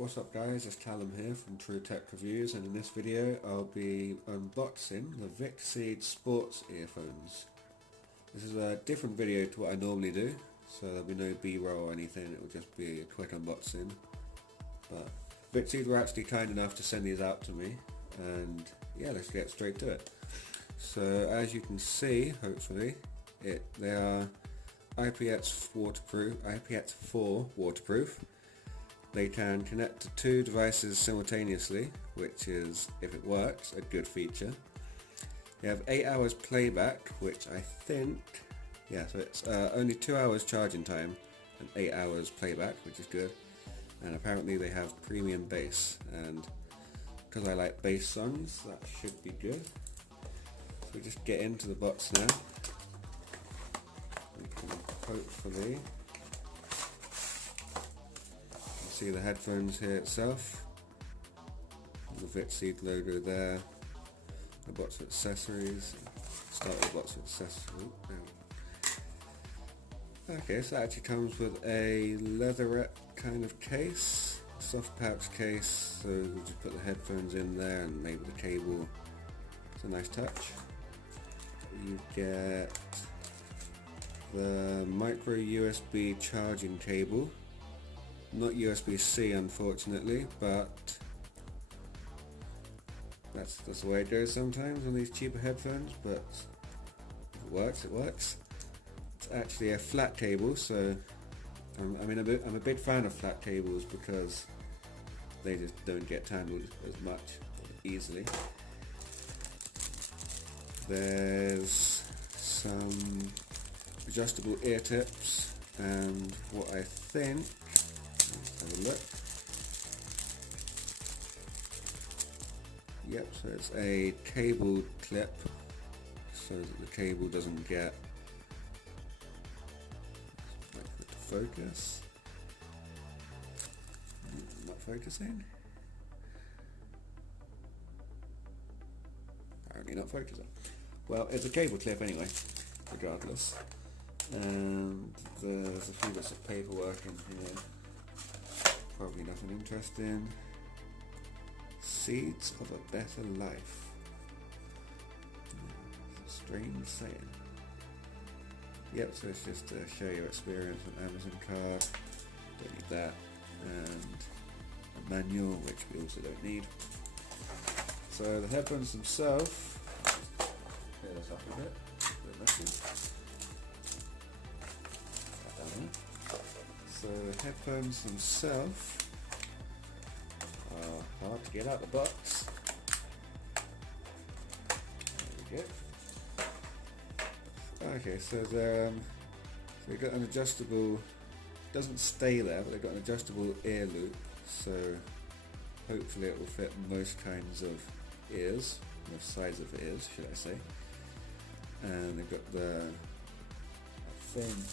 What's up guys, it's Callum here from True Tech Reviews, and in this video I'll be unboxing the Vicseed sports earphones. This is a different video to what I normally do, so there'll be no B-roll or anything, it will just be a quick unboxing. But Vicseed were actually kind enough to send these out to me, and yeah, let's get straight to it. So as you can see, hopefully, they are IPX4 waterproof. They can connect to two devices simultaneously, which is, if it works, a good feature. They have 8 hours playback, which I think, yeah, so it's only 2 hours charging time and 8 hours playback, which is good. And apparently they have premium bass, and because I like bass songs, that should be good. So we just get into the box now. We can hopefully see the headphones here itself, the Vicseed logo there, the box of accessories. Start with the box of accessories. Okay, so that actually comes with a leatherette kind of case, soft pouch case, so we'll just put the headphones in there and maybe the cable. It's a nice touch. You get the micro USB charging cable. Not USB-C unfortunately, but that's the way it goes sometimes on these cheaper headphones, but if it works, it works. It's actually a flat cable, so I'm a big fan of flat cables because they just don't get tangled as much easily. There's some adjustable ear tips, and what I think, let's have a look. Yep, so it's a cable clip so that the cable doesn't get, wait for it to focus. Not focusing. Apparently not focusing. Well, it's a cable clip anyway, regardless. And there's a few bits of paperwork in here. Probably nothing interesting. Seeds of a better life. It's a strange saying. Yep, so it's just to share your experience on Amazon card. Don't need that. And a manual, which we also don't need. So the headphones themselves, clear this up a bit messy. So the headphones themselves are hard to get out of the box. There we go. Okay, so they've got an adjustable, doesn't stay there, but they've got an adjustable ear loop, so hopefully it will fit most kinds of ears, most size of ears, should I say. And they've got the, I think,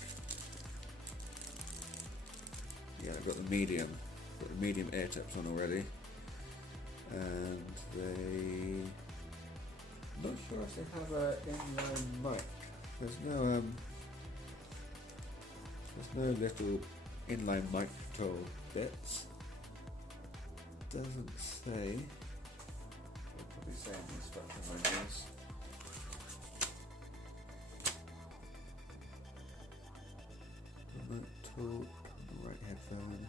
yeah, I've got the medium ear tips on already, and not sure if they have an inline mic. There's no little inline mic control bits. Doesn't say. I'll probably say in the instruction manuals. Remote talk. Right headphone,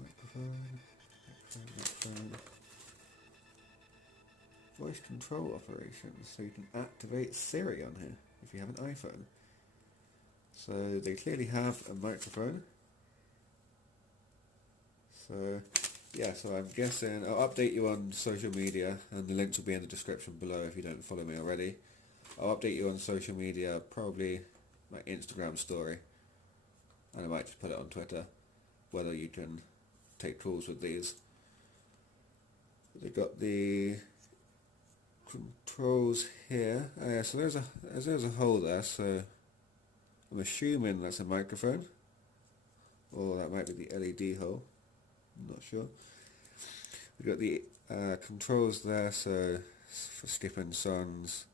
microphone, voice control operations, so you can activate Siri on here if you have an iPhone. So they clearly have a microphone. So yeah, so I'm guessing, I'll update you on social media, and the links will be in the description below if you don't follow me already. I'll update you on social media, probably my Instagram story. And I might just put it on Twitter, whether you can take calls with these. They've got the controls here. So there's a hole there, so I'm assuming that's a microphone. Or that might be the LED hole. I'm not sure. We've got the controls there, so for skipping songs,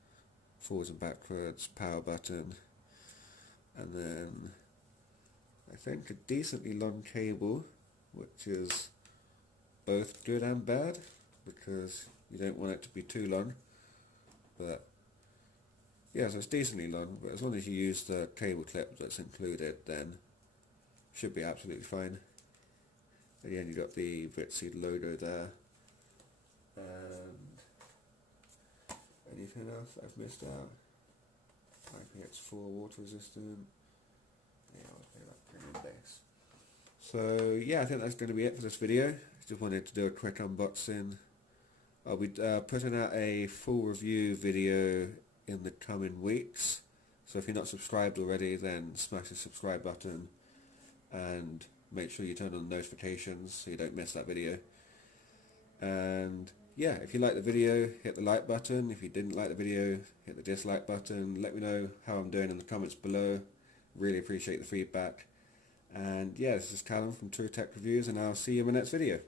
forwards and backwards, power button, and then I think a decently long cable which is both good and bad, because you don't want it to be too long. But yeah, so it's decently long, but as long as you use the cable clip that's included, then should be absolutely fine. Again, you've got the Vicseed logo there. And anything else I've missed out? IPX4 water resistant. Yeah, I'll say that premium base. So yeah, I think that's going to be it for this video. Just wanted to do a quick unboxing. I'll be putting out a full review video in the coming weeks. So if you're not subscribed already, then smash the subscribe button and make sure you turn on the notifications so you don't miss that video. And yeah, if you like the video, hit the like button. If you didn't like the video, hit the dislike button. Let me know how I'm doing in the comments below. Really appreciate the feedback. And yeah, this is Callum from True Tech Reviews, and I'll see you in my next video.